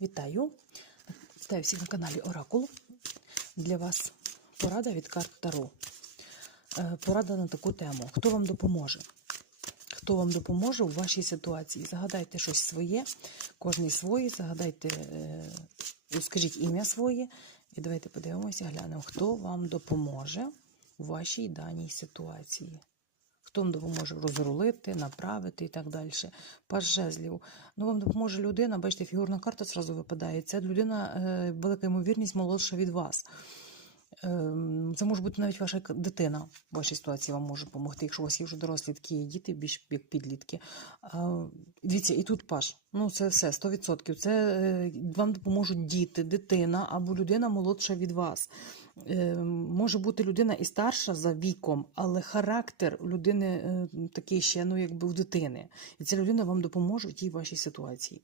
Вітаю! Вітаю всіх на каналі Оракул. Для вас порада від карт Таро. Е, Порада на таку тему. Хто вам допоможе? Хто вам допоможе у вашій ситуації? Загадайте щось своє, кожний своє, загадайте, е, скажіть ім'я своє, і давайте подивимося, глянемо, хто вам допоможе у вашій даній ситуації. Вам допоможе розрулити, направити і так далі. Паж жезлів. Ну, вам допоможе людина, бачите, фігурна карта зразу випадає. Ця людина, е, велика ймовірність, молодша від вас. Це може бути навіть ваша дитина в вашій ситуації вам може допомогти, якщо у вас є вже дорослі такі діти, більш як підлітки. Дивіться, і тут паш. Ну, це все, 100%. Це е, вам допоможуть діти, дитина або людина молодша від вас. Е, Може бути людина і старша за віком, але характер людини е, такий ще, ну, якби у дитини. І ця людина вам допоможе в тій вашій ситуації.